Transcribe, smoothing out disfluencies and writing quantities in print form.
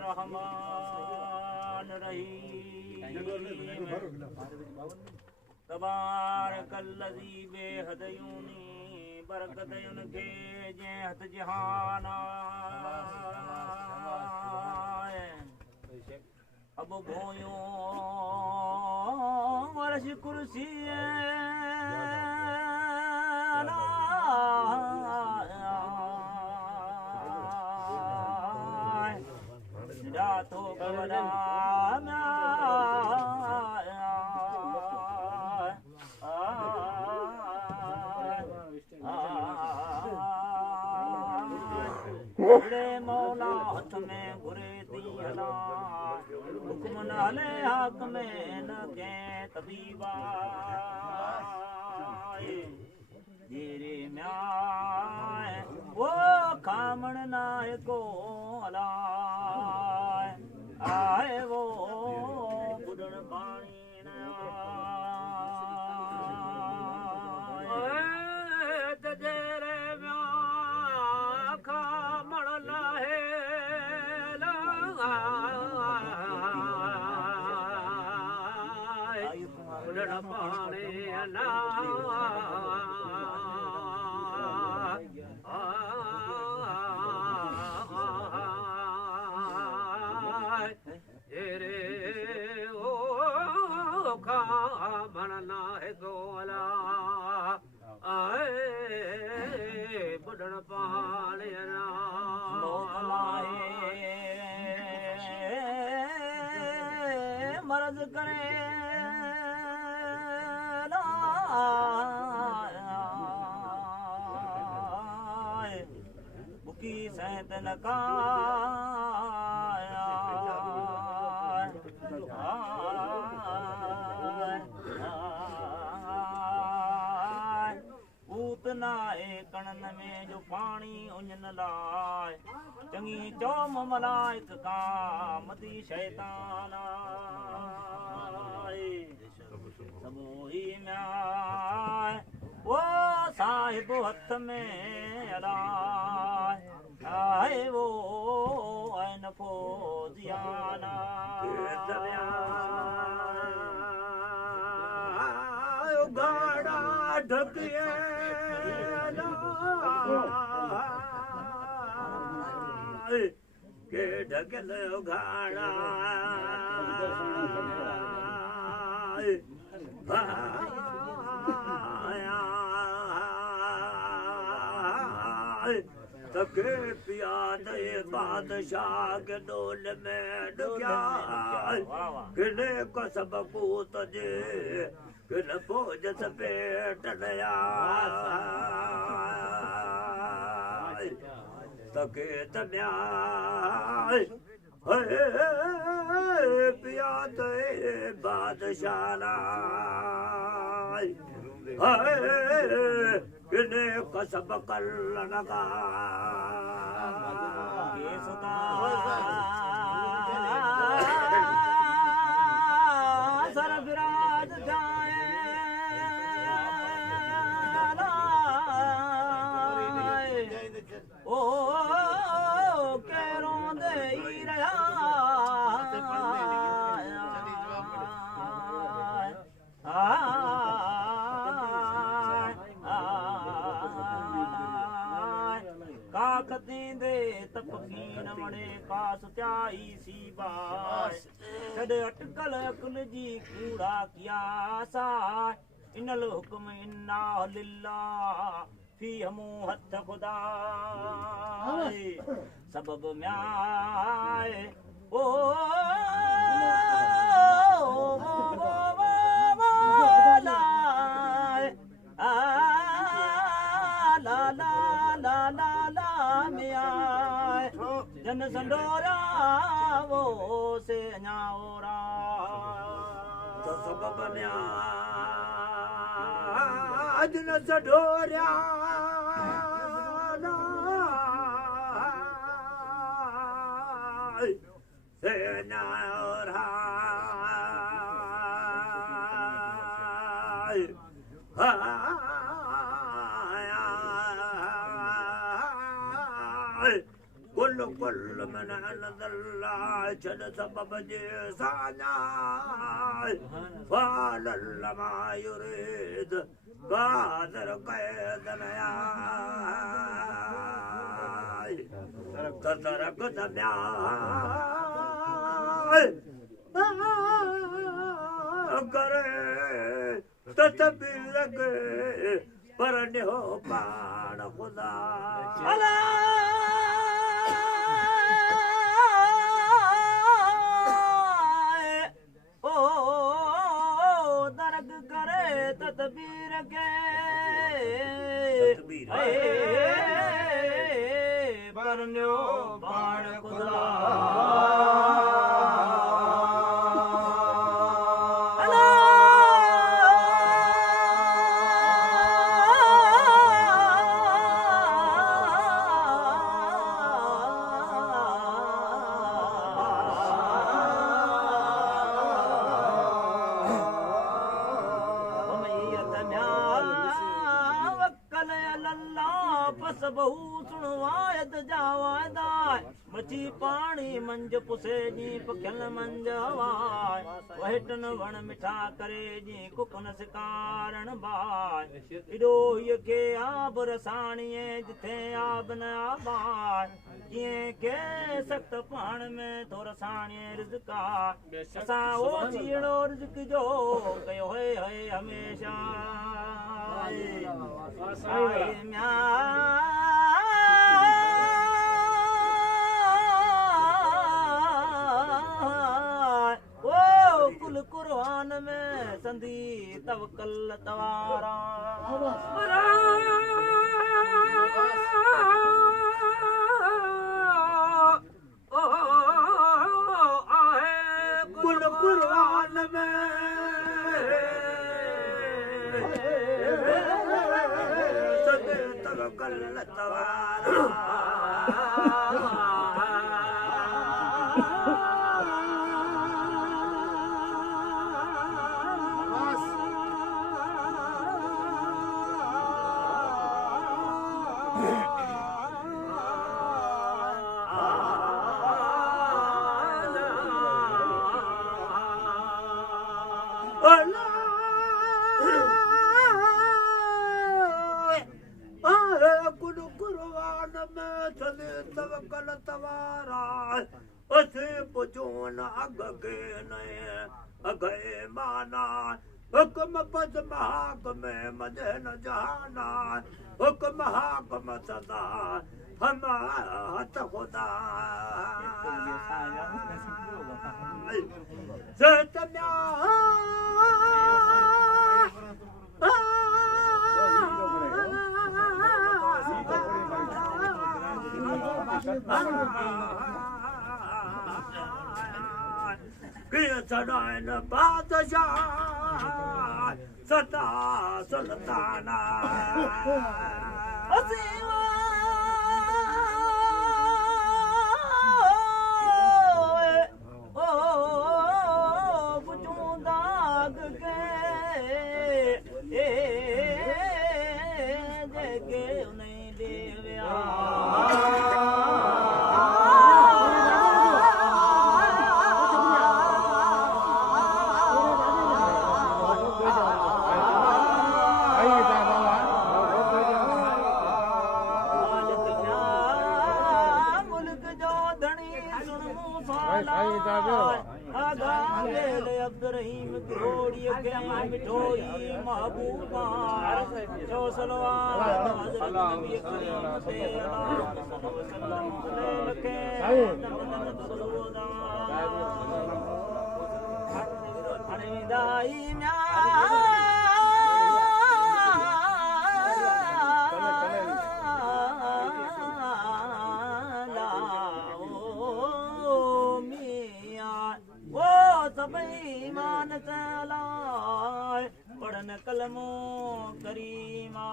रहमान रहीम तबारकल्लज़ी बेहदयूनी बरकत उनके जहत जहाना अब भोयो वर्ष कुर्सी तो बड़ा मौला हथ में घुरे दियला हुक्म नाले हक में न के तबीबा तेरे म्याय वो खामण नाय को अला आए वो बुढ़ण पानी तेरे म्याय खामण लाहे बुढ़ण पानी ना बनना है गोला आए बुढ़ण पालिया मर्ज करे बुकी सैत नका कणन में जो पानी उञन लाए चंगी चौम मलाइक का मदी शैतान सबो ही म्याय वो साहिब हथ में अलाए आए वो ऐन फोजियाना गाड़ा ढकिए के ढकल घाड़ा तके पिया दे बादशाह के डोल में डुक्या किने को सब पूत जे किन पोज सपेट नया तके तन्याय पिया दे बादशाह किने कसब कर लगा सरफराज जाए ओ केरों दे रहा काकती दे तपकीन मणे कास त्याई सी बाय छड़ अटकल अकुल जी कूड़ा किया सा इनल हुक्म इन्ना लिल्लाह फी हमू हथ खुदा सबब म्याय ओ जन संडोरा वो से न्याओरा तो सबब न्याय जन संडोरा से न्याओरा कुल कुल मन नज़ल्ला छद सबब जे साना फालल्ला मा युरीद कादर कैदन या तरक दब्या करे तदबीर के पर हो पाण खुदा ओ दरग करे तदबीर के पर हो पाण खुदा मची पाणी मंज पुसे जी पखियल मंज हवाय वहटन वण मिठा करे जी कुकन सिकारण बाय इडो हिय के आब रसाणीअ जिथे आब न आबाय जीअं के सख्त पाण में थो रसाणीअ रिज़्क़ा असां ओ चीड़ो रिज़्क़ जो कयो है हमेशा कुरान में संधी तवकल तवारा कुल कुरान में संधी तवकल तवारा हुक्म पद महाकम मदे न जहाना हुक्म हाकम सदा हम हथ खुदा सतम्या सदान बादशाह सदा सुल्ताना दाग के जगे उन्हें देव्या अब्दुर्रहीम घोड़ी के मिठोई महबूबा जो सलवात हज़रत नबी करीम पे सल्लल्लाहु अलैहि ईमान पढ़न कलमो करीमा